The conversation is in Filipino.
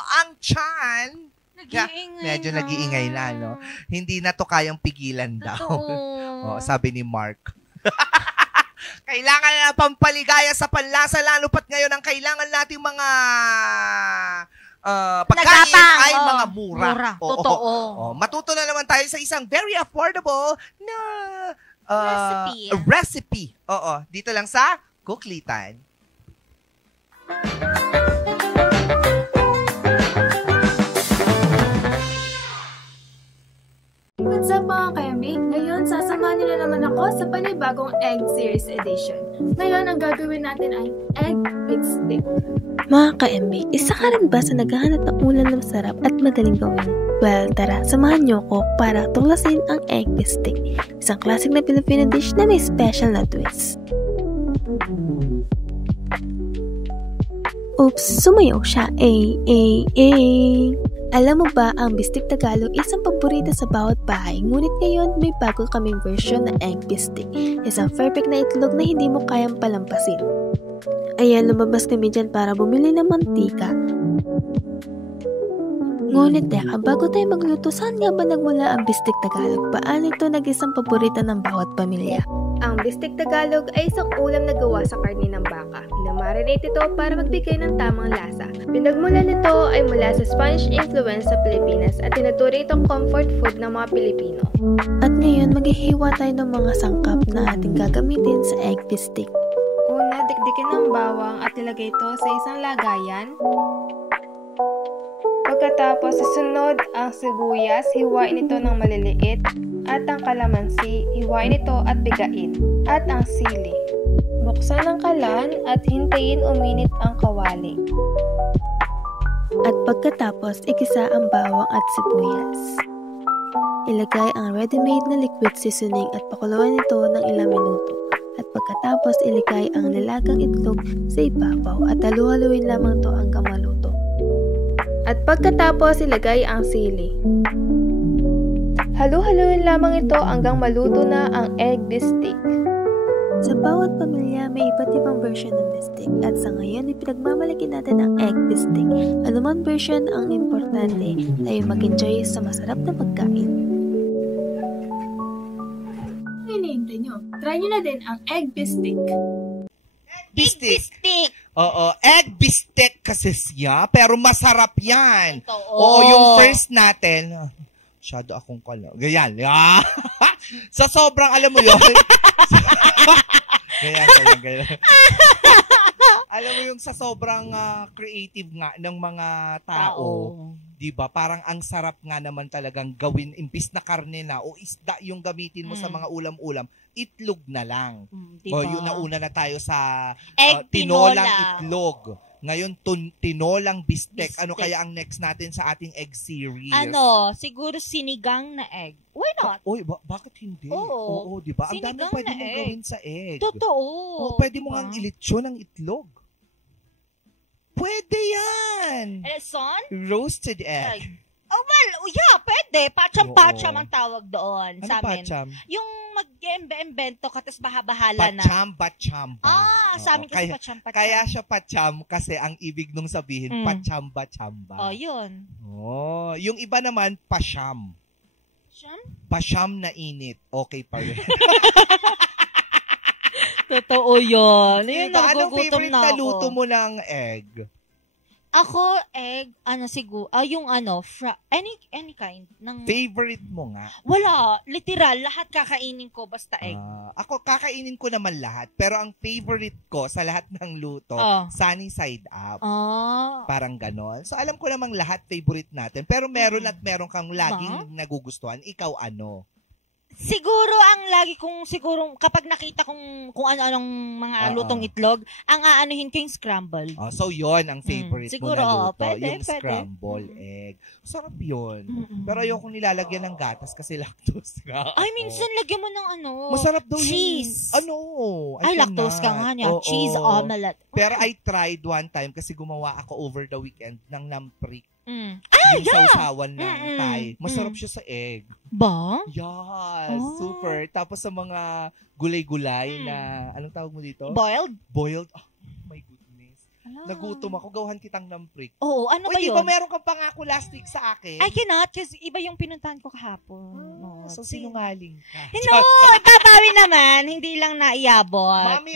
ang tiyan. Medyo nag-iingay na, no? Hindi na to kayang pigilan daw. Sabi ni Mark. Kailangan na pampaligaya sa panlasa, lalo pat ngayon ang kailangan nating mga pagkain ay mga mura. Totoo. Matuto na naman tayo sa isang very affordable na recipe. Dito lang sa Cooklitan. What's up mga ka-MB? Ngayon, sasamahan niyo na naman ako sa panibagong Egg Series Edition. Ngayon, ang gagawin natin ay Egg Bistek. Mga ka-MB, isa ka rin ba sa naghahanap ng ulam na masarap at madaling gawin? Well, tara, samahan niyo ako para tuklasin ang Egg Bistek, isang classic na Filipino dish na may special na twist. Oops, sumayaw siya. Alam mo ba, ang bistik Tagalog isang paborito sa bawat bahay, ngunit ngayon may bago kaming version ng egg bistik, isang perfect na itlog na hindi mo kayang palampasin. Ayan, lumabas kami dyan para bumili ng mantika. Ngunit teka, bago tayo magluto, saan nga ba nagmula ang bistik Tagalog? Paano ito nag-isang paborito ng bawat pamilya? Ang bistik Tagalog ay isang ulam na gawa sa karne ng baka. Pinamarinate ito para magbigay ng tamang lasa. Pinagmulan nito ay mula sa Spanish influence sa Pilipinas at tinuturi itong comfort food ng mga Pilipino. At ngayon, maghihiwa tayo ng mga sangkap na ating gagamitin sa egg bistik. Una, dikdikin ng bawang at ilagay ito sa isang lagayan. Pagkatapos, susunod ang sibuyas, hiwain ito ng maliliit. At ang kalamansi, hiwain ito at bigain. At ang sili. Buksan ang kalan at hintayin uminit ang kawali. At pagkatapos, igisa ang bawang at sibuyas. Ilagay ang ready-made na liquid seasoning at pakuluan ito ng ilang minuto. At pagkatapos, ilagay ang nilagang itlog sa ibabaw at halu-haluin lamang ito hanggang maluto. At pagkatapos, ilagay ang sili. Halu-haluin lamang ito hanggang maluto na ang egg bistek. Sa bawat pamilya, may iba't ibang version ng bistek at sa ngayon, ipinagmamalaki natin ang egg bistek. Anumang version, ang importante ay mag-enjoy sa masarap na pagkain. Hinihintay nyo. Try nyo na din ang egg bistek. Bistek. Oo, egg bistek kasi siya, pero masarap yan. Yung first natin, masyado akong kala. Ganyan. Sa sobrang, alam mo yun. Ganyan. Alam mo yung sa sobrang creative nga ng mga tao, di ba? Parang ang sarap nga naman talagang gawin, imbis na karne na o isda yung gamitin mo sa mga ulam-ulam, itlog na lang. Diba? Yung nauna na tayo sa tinola. itlog. Ngayon, tinolang bistek. Ano kaya ang next natin sa ating egg series? Siguro sinigang na egg. Why not? Bakit hindi? Oo, di ba? Ang sinigang dami pwede na mong egg. gawin sa egg. Totoo. Pwede mo nga ilitsyon ng itlog. Pwede yan. Son? Roasted egg. Pwede. Pacham-pacham ang tawag doon sa amin. Pacham? Yung mag-embento ka, tapos bahala na. Pachamba-chamba. Sa amin kasi pacham-pacham. Kaya siya pacham kasi ang ibig nung sabihin, pachamba-chamba. Yun. Yung iba naman, pasyam. Pasyam na init. Okay pa rin. Totoo yun. Yun, Anong nagugutom favorite na na ako. luto mo ng egg? Ako, egg, siguro, yung any kind. Favorite mo nga? Wala, literal, lahat kakainin ko basta egg. Ako, kakainin ko naman lahat, pero ang favorite ko sa lahat ng luto, sunny side up. Parang ganon. So, alam ko namang lahat favorite natin, pero meron at meron kang laging nagugustuhan. Ikaw ano? Siguro ang lagi kong kapag nakita kong kung ano-anong mga lutong itlog, ang aanuhin ko yung scramble. So yon ang favorite siguro, mo na luto, pwede. yung scramble egg. Sarap yun. Pero ayokong nilalagyan ng gatas kasi lactose nga. Ay, minsan lagyan mo ng masarap daw cheese. I lactose ka nga niya. Cheese omelette. Pero I tried one time kasi gumawa ako over the weekend ng namprik. Yung sausawan ng Thai. Masarap siya sa egg. Ba? Yes, super. Tapos sa mga gulay-gulay na, anong tawag mo dito? Boiled? Boiled. Oh my goodness. Nagutom ako, gawahan kitang namprik. Oo, ano ba Di yun? ba meron kang pangako last week sa akin? I cannot kasi iba yung pinuntahan ko kahapon. So, sinungaling ka. No, babawi naman. Hindi lang naiyabot. Mami,